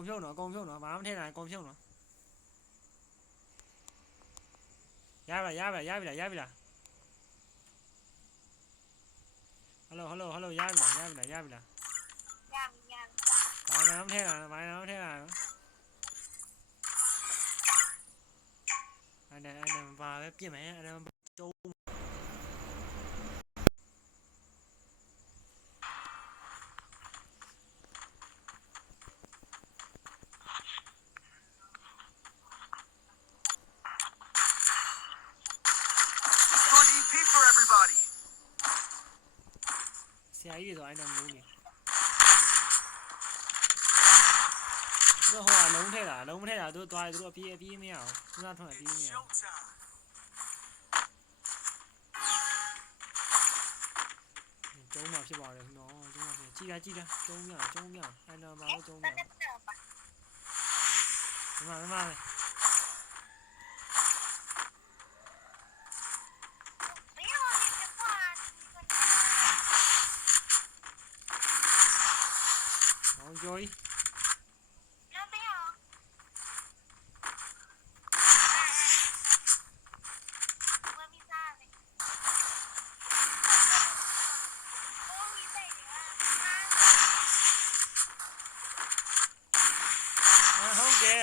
ကုန်ဖြုတ်နော်ကုန်ဖြုတ်နော်ဘာမှမထည့်နိုင်ကုန်ဖြုတ်နော်ရပြီလားဟယ်လိုရပြီလားရပြီလားဘာမှမထည့်နိုင်ဘာမှမထည့်နိုင်အဲ့ဒါဘာပဲပြစ်မယ်အဲ့ဒါကျုံး for everybody. ဆရာကြီးတွေဆိုအဲ့ဒါမလို့လေသူဟိုအလုံးထဲတာအလုံးမထဲတာသူသွားတယ်သူအပြေးမရအောင်သူကထွန်းအပြေးမရအောင်ကျုံးမှာဖြစ်ပါတယ်ခင်ဗျာကျုံးမှာဖြစ်ကြည်တာကျုံးမြောင်အဲ့တော့ဘာလို့ကျုံးမြောင်ဒီမှာJoy.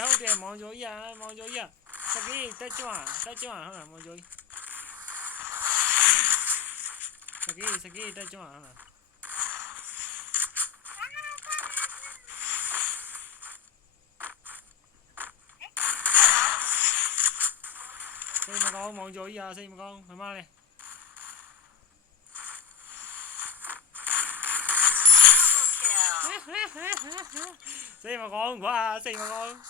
Không kìa, mong Joy à. Saki, tới cho à, không là mong Joy. Saki, tới cho à. Xây mà con mong Joy à, xây mà con, mày mau này. Xây mà con quá, xây mà con.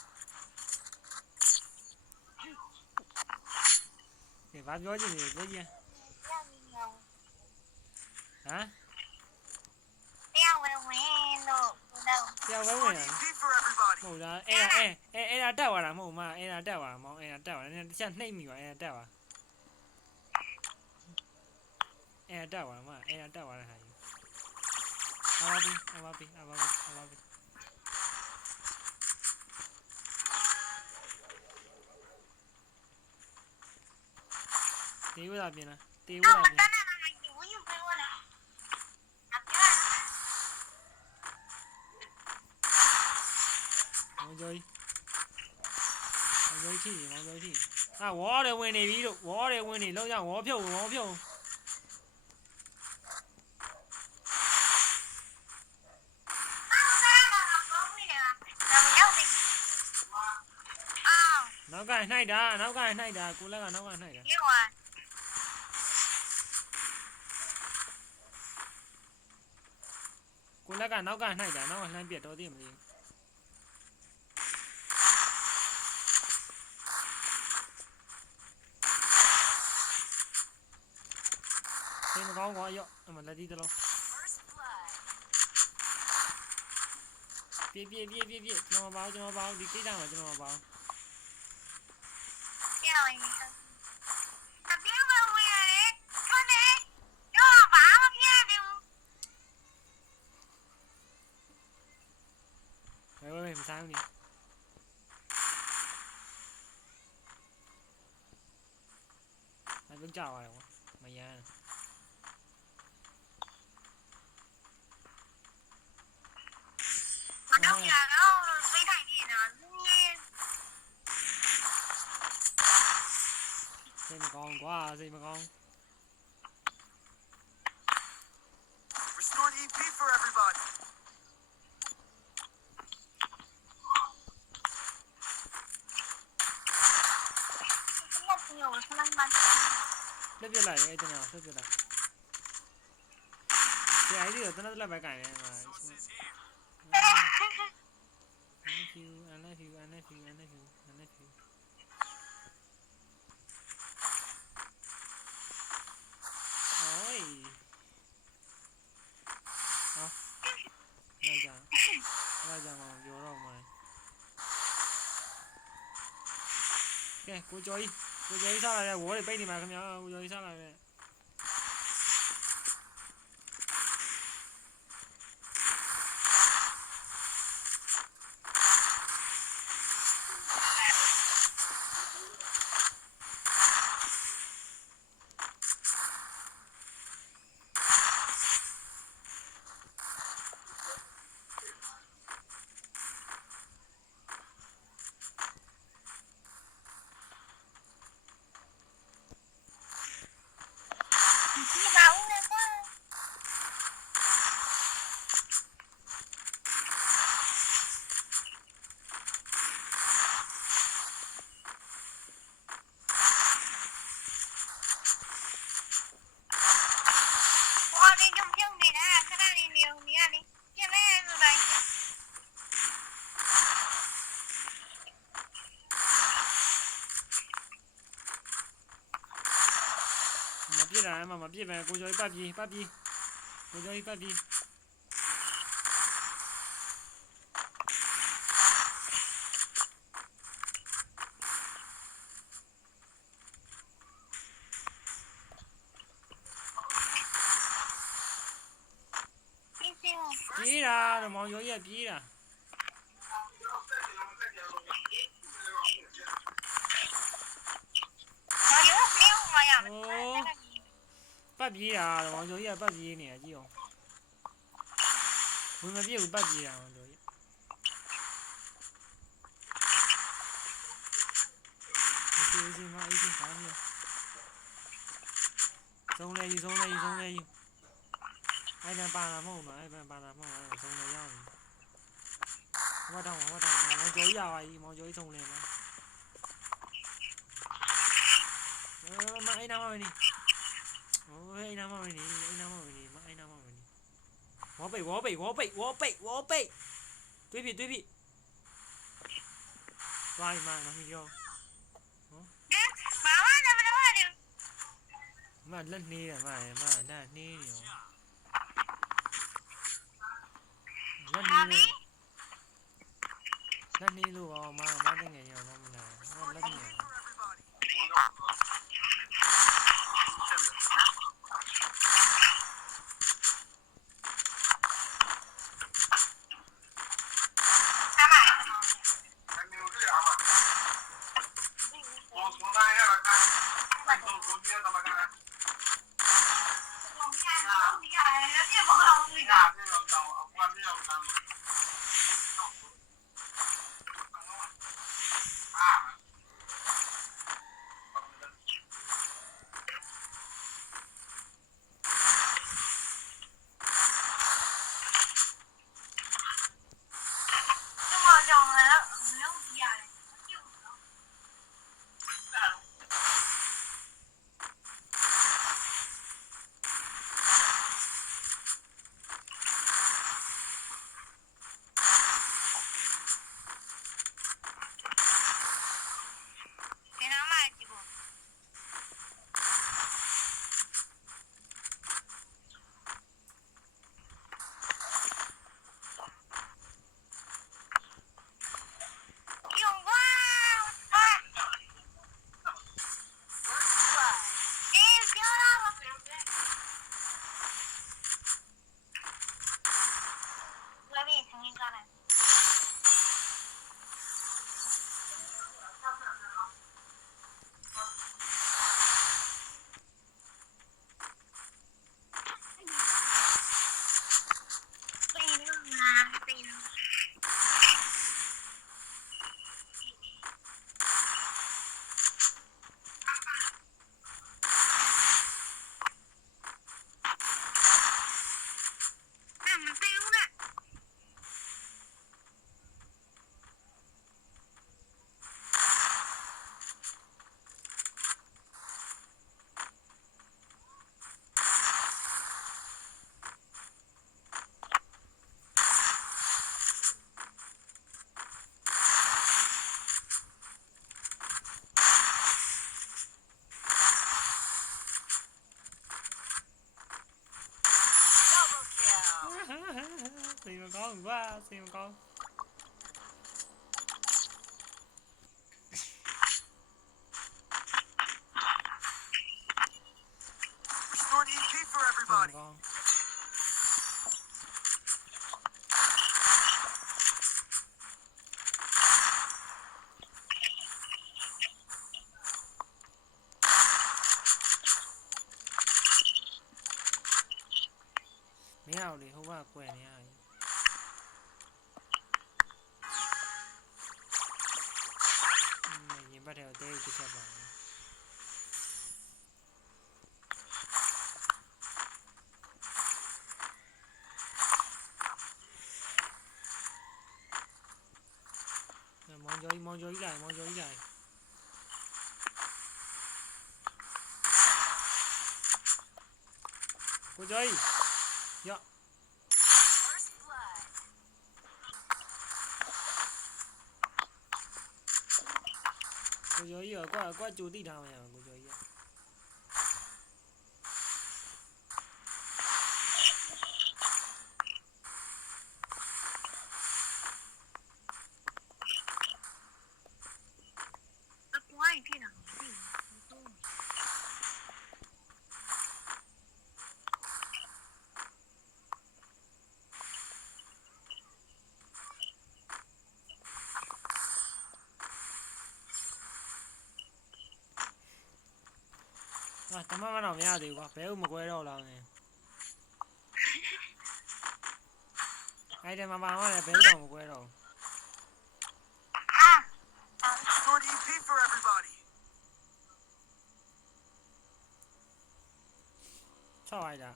Thì bắt gói gì thì cái gì? Hả? Đeo với mày à? Màu ra, em là đeo à màu mà, em là đeo à, nên chẳng nấy mình em là đeo à. Em là đeo à mà, em là đeo à là hay. Awabi. Tiêu ra biển à? Mong Joy thì. À, wall để quên này ví dụ, wall để quên này lâu ra wall phiêu. Nó cái này đã, cú là nó cái này đã. Cú là cái nó cái này đã, nó cái biệt đó điểm gì. Thế mà con quá dọ, mà là đi đâu. Biết, cho nó báo, đi cái nào mà cho nó báo. Mày ơi, làm sao nhỉ? Mày vẫn chào à? Mày nha. Đâu nhà đâu, mấy thằng gì nó nghe. Xây mà con quá à, xây mà con. Restore EP for everybody. Lớp việc lại cái tên nào, lớp việc lại. Cái ấy thì ở nó là bài cải này mà. I love you. Ôi. Hả? Ra mà vô đâu mà. Ok, cô Joy sao lại là để bay đi mà không nhớ, cô Joy sao lại này. ပြစ်တာအဲ့မှာမပြစ်ပဲကိုကျော်ကြီးပတ်ပြေးကိုကျော်ကြီးပတ်ပြေးပြေးတာတော့မောင်ကျော်ကြီးကပြေးတာပတ်ပြေးတာတော့မောင်ကျော်ကြီးကပတ်ပြေးနေတာကြည့်အောင်ဝင်မပြေးဘူးပတ်ပြေးတာမောင်ကျော်ကြီးအေးမအေးဘာမလဲဆုံးလဲယူအဲ့ဒါပါလာမဟုတ်နော်အဲ့ဒါပါလာမဟုတ်အဲ့ဆုံးလဲရောက်ပြီဟောတော့မောင်ကျော်ကြီးရပါကြီးမောင်ကျော်ကြီးဆုံးလဲနော်မအိမ်နာမဝင်နေโอ้ยအိမ်နာမဝင်နေအိမ်နာမဝင်နေမအိမ်နာမဝင်နေဝေါ်ပိတ်တွေးဖြစ်သွားပြီမမီရောမလက်နေတယ်မလက်နေနေရောလက်နေလို့ပါမတငယ်ရောမလာလက်နေစိတ်မကောင်းဘာစိတ်မကောင်း Restored EP for everybody. မရဘူးလေဟိုကကွယ်နေရတယ်ရင်ပတ်တယ်တဲတစ်ချက်ပါမောင်ကျော်ကြီးလာကိုကျော်ကြီးရော့ကိုကျော်ကြီးရောကွာကြိုတိထားမှရမှာကိုကျော်ကြီး တမမတော့မရသေးဘူးကွာဘဲဦးမကွဲတော့လားနဲ့အဲ့ဒီမှာပါတော့လည်းဘဲဦးတော့မကွဲတော့ Stored EP for everybody. 6လိုက်တာ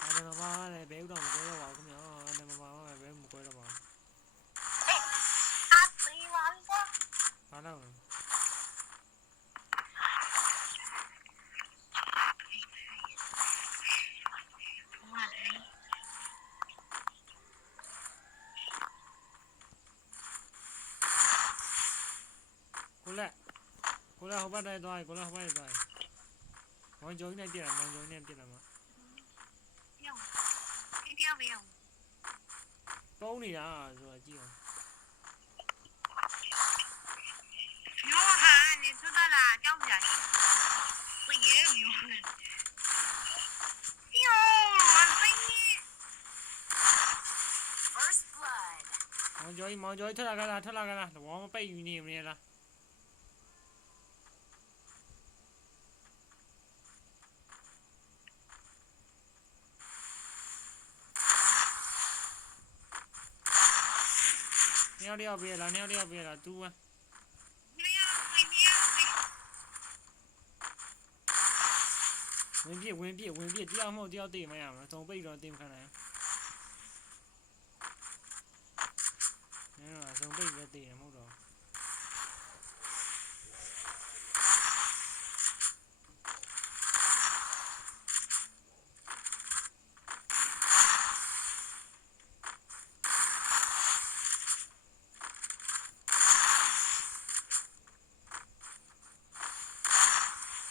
အဲ့ဒီမှာပါလည်းဘဲဦးတော့မကွဲတော့ပါဘူးခင်ဗျာအဲ့ဒီမှာပါလည်းဘဲဦးမကွဲတော့ပါဘူးဘာလို့လဲကိုလက်ဟိုဘက်တိုင်းသွားကိုလက်ဟိုဘက်တိုင်းမောင်ကျော်ကြီးနဲ့ပြည့်လာမှာတုံးနေတာဆိုတော့ကြည့်အောင် First blood. မောင်ကျော်ကြီးထွက်လာကြလားဝေါမပိတ်ယူနေမလဲလားနှစ်ယောက်ပေးလားတူဝမ်းဝင်ပြတရားမဟုတ်တရားတည်မရမှာတုံပိတ်တော့တည်မခံနိုင်တုံပိတ်ပဲတည်ရမဟုတ်တော့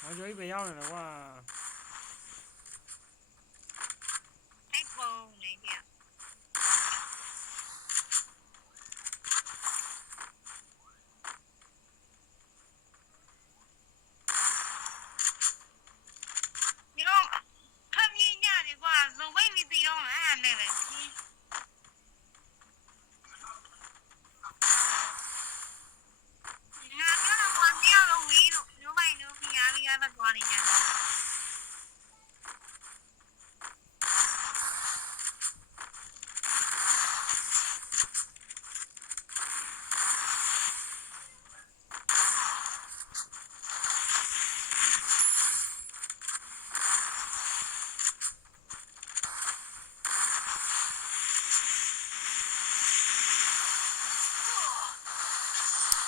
မောင်ကျော်ကြီးပဲရောက်နေတယ်ကွာ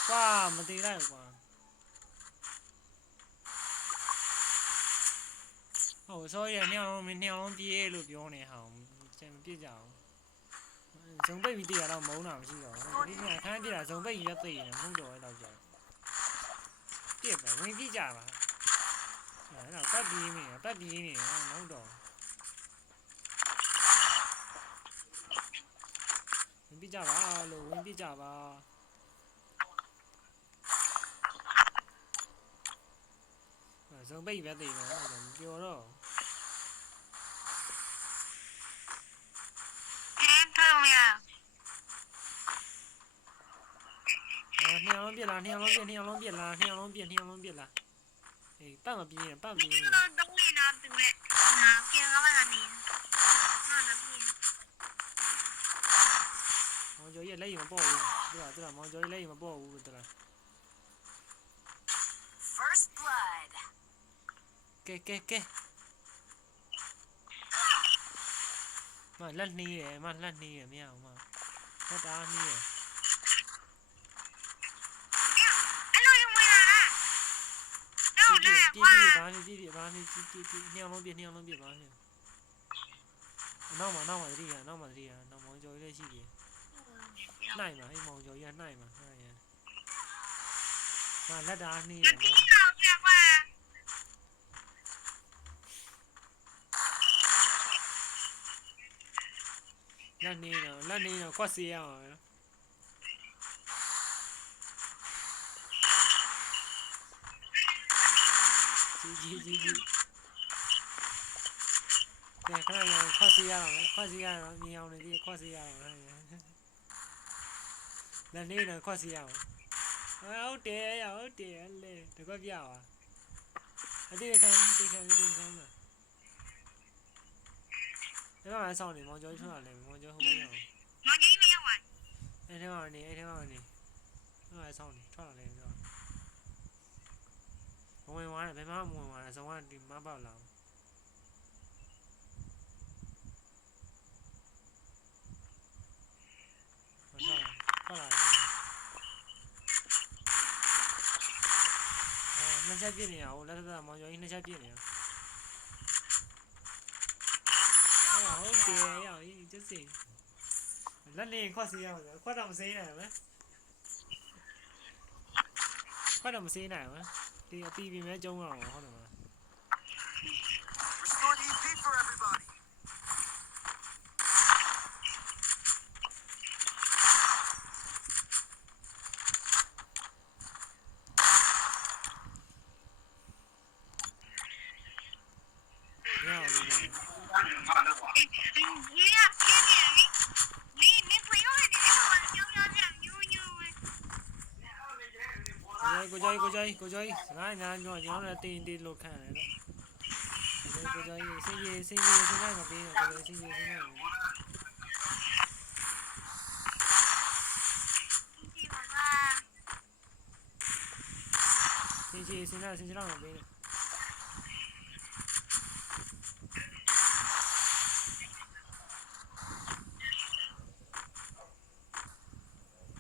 ကွာမတည်လိုက်ကွာဟုတ်ဆိုရနှစ်ယောက်လုံးပြေးလို့ပြောနေဟောင်းစင်မပြစ်ကြအောင်ဇုံပိတ်ပြီးတည်ရတော့မုန်းတာမရှိတော့ဘူးဒီနေ့ခန်းပြတာဇုံပိတ်ရက်သိနေမဟုတ်တော့အဲ့တော့ကြာပြစ်ပဲဝင်ပြကြပါအဲ့တော့ပတ်ပြေးနေမဟုတ်တော့ဝင်ပြကြပါလို့ဝင်ပြကြပါဇုံပိတ်ပဲတည်နေတော့ပျော်တော့နှစ်ယောက်လုံးပြစ်လားအေးပတ်မပြေးနေပတ်ပြေးနေနှစ်ယောက်လုံးပြစ်မောင်ကျော်ကြီးလက်ရမပေါ့ဘူးသူကမောင်ကျော်ကြီးလက်ရမပေါ့ဘူးတလား First blood. ကဲမလက်နှီးရမရအောင်မလက်တာနှီးရဘာနေနှစ်ယောက်လုံးပြဘာနေနောက်မှာတတိယနောက်မောင်ကျော်ကြီးလည်းရှိတယ်နိုင်မှာမောင်ကျော်ကြီးကနိုင်မှာလက်တာနှီးရလက်နေတော့ခွက်စီရအောင်ကြီးကဲခဏရခွက်စီရအောင်မြင်အောင်နေဒီခွက်စီရအောင် လက်နေနဲ့ခွက်စီရအောင်ဟုတ်တယ်ဟုတ်တယ်လေတကွက်ပြပါအတိတ်ခံမှာအဲ့မှာဆောင်းနေမောင်ကျော်ထွက်လာလေမောင်ကျော်ဟိုဘက်ရအောင် မောင်ကြီးမရောက်ပါ အဲ့ထဲမှာနေအဲ့မှာဆောင်းနေထွက်လာလေဆိုတော့ဝင်သွားတယ်ဘယ်မှမဝင်သွားတယ်ဇုံကဒီမပေါက်လာထွက်လာနှစ်ချက်ပြည့်နေအောင်လက်သက်မောင်ကျော်ကြီးနှစ်ချက်ပြည့်နေအောင်ဟုတ်တယ်ရောက်ကြီးကျစီလက်နေခွက်စီရအောင်ခွက်တော့မစိမ်းနိုင်ဘူးခွက်တော့မစိမ်းနိုင်ဘူးဒီအပီပီမဲကျုံးအောင်ဟုတ်တယ်မလား Restore the EP for everybody. Yeah, 你呀，别你不用你这个我喵喵这样悠悠的。ကိုကြိုးငါညာကျွန်တော်လည်းတင်းတင်းလို့ခံတယ်နော်ကိုကြိုးစင်ကြီးစဉ်းစားမပြီးတော့ကိုကြိုးစင်ကြီးစဉ်းစားမယ်စင်ကြီးစဉ်းစားမပြီး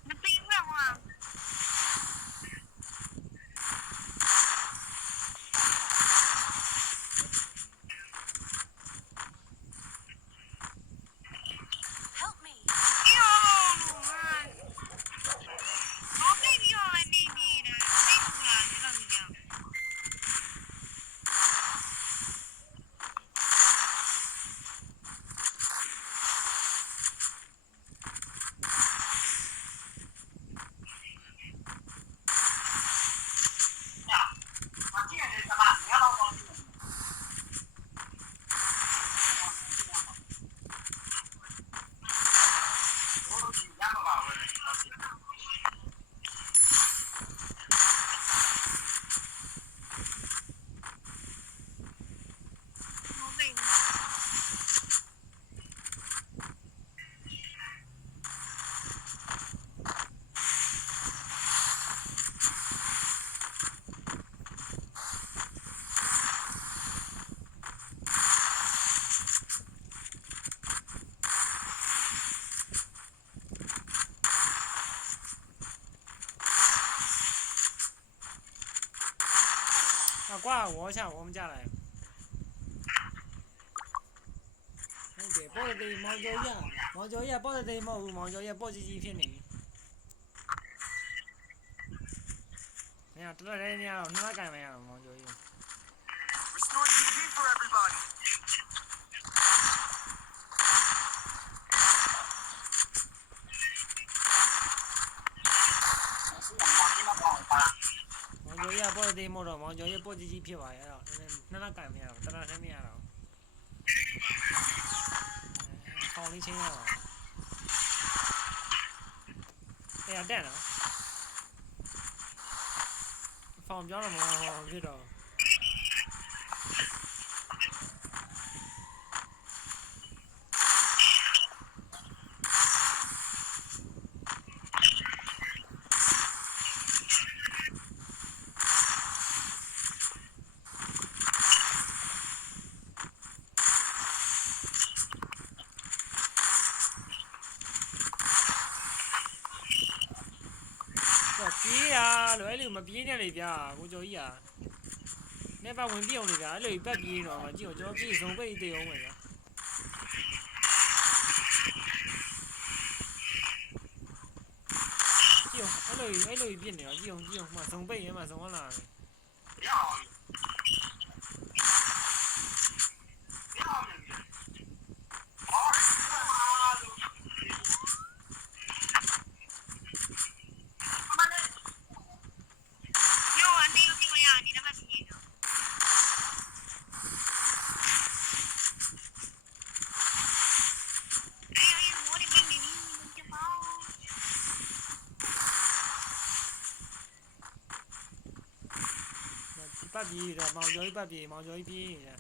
မသိဘူးကွာ Help me. 哟，我被哟你的，辛苦了，你老讲。挂我下我们家来。对，抱着对毛脚叶抱着对毛脚叶抱起几片呢。哎呀，这个人家你那干嘛呀，毛脚叶？Restore the EP for everybody. 毛脚叶抱着对毛毛脚叶抱起几片玩意儿，那干嘛呀？在那什么呀？好的钱呀！哎呀，蛋了！放表了吗？放别着。ပြေးတာလွယ်လို့မပြေးနဲ့လေဗျာကိုကျော်ကြီးอ่ะနေပါဝင်ပြုံးနေဗျာအဲ့လိုပတ်ပြေးတော့ကြည့်ကျွန်တော်ပြေးစုံပိတ်တေအောင်မယ်ဗျာကြည့်အဲ့လိုပြစ်နေတော့ကြည့်အောင်မှစုံပိတ်ရဲမှစုံလာတယ် ပြေးနေတာမောင်ကျော်ကြီးပတ်ပြေးမောင်ကျော်ကြီးပြေးနေတာ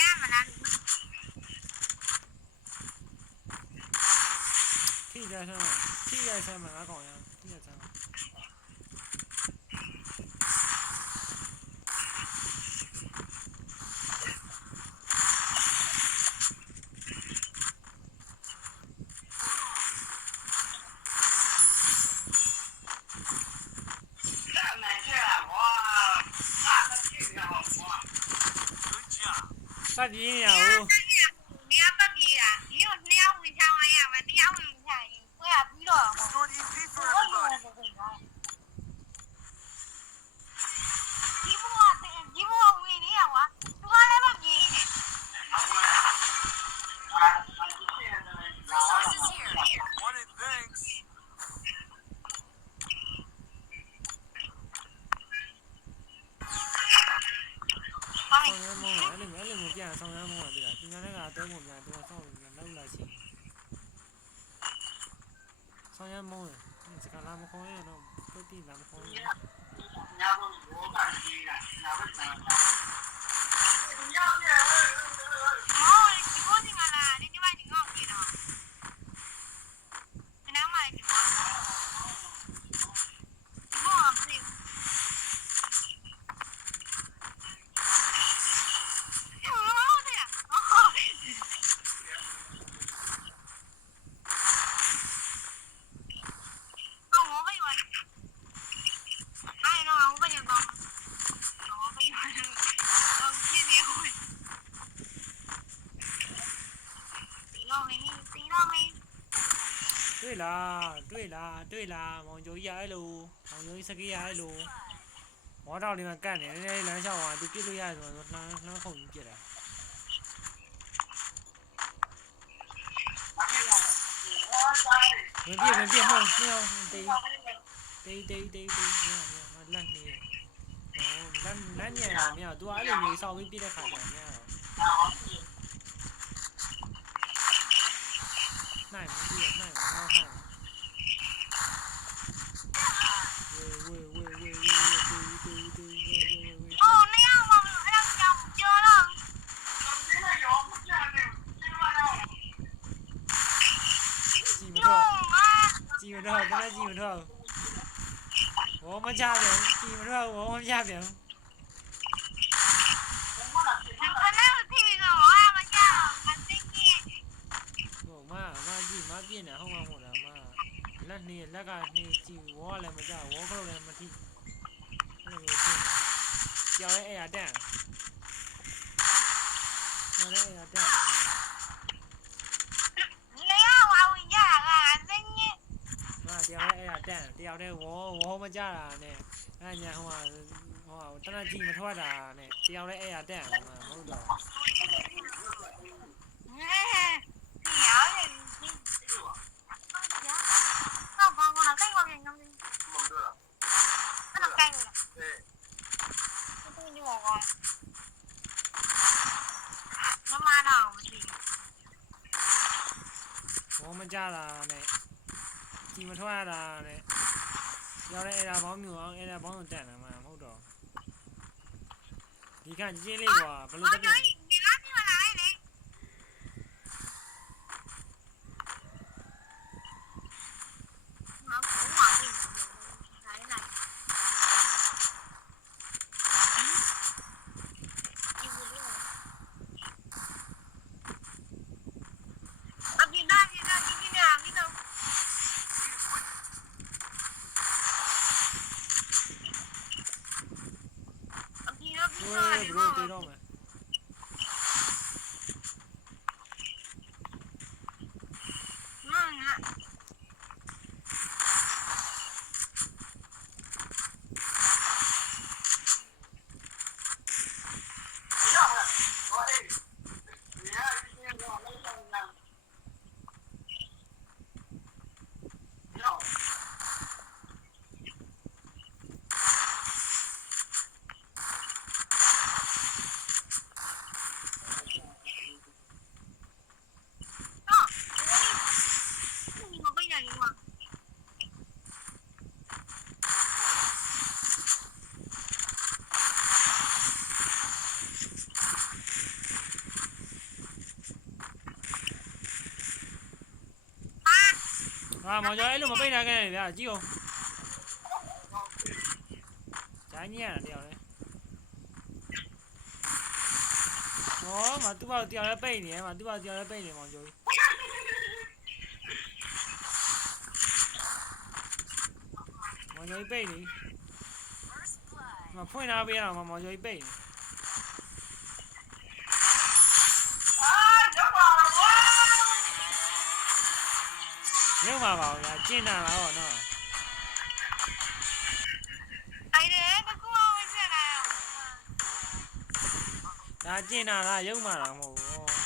ရမလား ထိကြဆမ်းထိရဆမ်းမှာငါကောင်ရထိရဆမ်း Good job. ပတ်ပြေးနေရဟို 你要不比啦？你有你要问下我呀？我你要问下，我要比了。 Restore the EP for 我 everybody. 你不问你呀？我来不比呢。 Resources here. Wanted thanks. ဆောင်းရမ်းမောင်းအဲ့လိုမျိုးပြန်ဆောင်းရမ်းမောင်းတယ်ဒီကနေ့ကတော့ပုံပြန်တော့ဆောင်းပြန်လောက်လာချင်ဆောင်းရမ်းမောင်းတယ်စကလာမခေါ်ရတော့ပြတိလာမခေါ်ရ 哦，直播进来了，你把你搞定了。你俩买直播？直播啊，不是。哦，对呀，哦。哦，我不用。哎，那我不用搞。我不用。哦，今年会。တွေ့လားမောင်ကျော်ကြီးအဲ့လိုမောင်ကျော်ကြီးစကေးရအဲ့လိုမောတော်လေးမှာကတ်နေတယ်လမ်းလျှောက်သွားသူပြစ်လို့ရတယ်ဆိုတော့နှမ်းခုန်ကြီးပြစ်တာဝင်ပြမောင်မြောင်းတေးမလက်နေလက်ညံတာမြောက်သူအဲ့လိုမျိုးစောင်းပြီးပြစ်တဲ့ခါကျမြောက်နိုင်မပြီးနိုင်ငေါ့နိုင်ဝေ哦，那样我们让讲教了。ကြည့်မ 有 တော့ 吗？ ကြည့်မတော့တကယ်ကြည့်မတော့ဘောမချပြန်ကြည့်မတော့ဘောမချပြန် 可能是听说我还没讲，我真的。 ဟိုမကြည့်မပြင်းနေဟုတ်မှာမဟုတ်လားမလက်နေလက်ကနေကြည့်ဝေါ်လည်းမကြဝေါ်ကတော့လည်းမထိအဲ့လိုမျိုးဖြစ်နေကြောက်ရဲအဲ့ရတန်ကြောက်ရဲအဲ့ရတန် 你要我回家啊，真的。 ငါတရားရဲအဲ့ရတန်တယောက်တည်းဝေါ်မကြတာနဲ့အဲ့ညာဟိုတနကြည့်မထွက်တာနဲ့တယောက်တည်းအဲ့ရတန်မဟုတ်တော့ 你要人心。那帮我了，给我点东西。那给我了。这你我我。我妈的，我去。 ဝေါ်မကြတာနဲ့ကြည့်မထွက်တာနဲ့တယောက်တည်းအဲ့ဒါဘောင်းမျိုးအောင်အဲ့ဒါဘောင်းတန်တယ်မဟုတ်တော့ဒီကကျင်းလေးကွာဘယ်လိုတက်ပြ 你拉你我来嘞。我不往这里来来。ဘယ်လိုတွေ့တော့မလဲ ဟာမောင်ကျော်အဲ့လိုမပိတ်ထားခဲ့နဲ့ဗျာကြည့်အောင်ဂျိုင်းကြီးရတာတယောက်လေဟောမသူ့ဘာတယောက်လည်းပိတ်နေတယ်မသူ့ဘာတယောက်လည်းပိတ်နေမောင်ကျော်ကြီးမောင်ကျော်ကြီးပိတ်နေမဖွင့်ထားပေးရအောင်မောင်ကျော်ကြီးပိတ်နေရုပ်ပါပါဗျာကျင်းတာလားဟောနော် အိုင်တယ်တကူအောင်ဝင်ချက်လာရော ဒါကျင်းတာလားရုပ်မှလားမဟုတ်ဘူး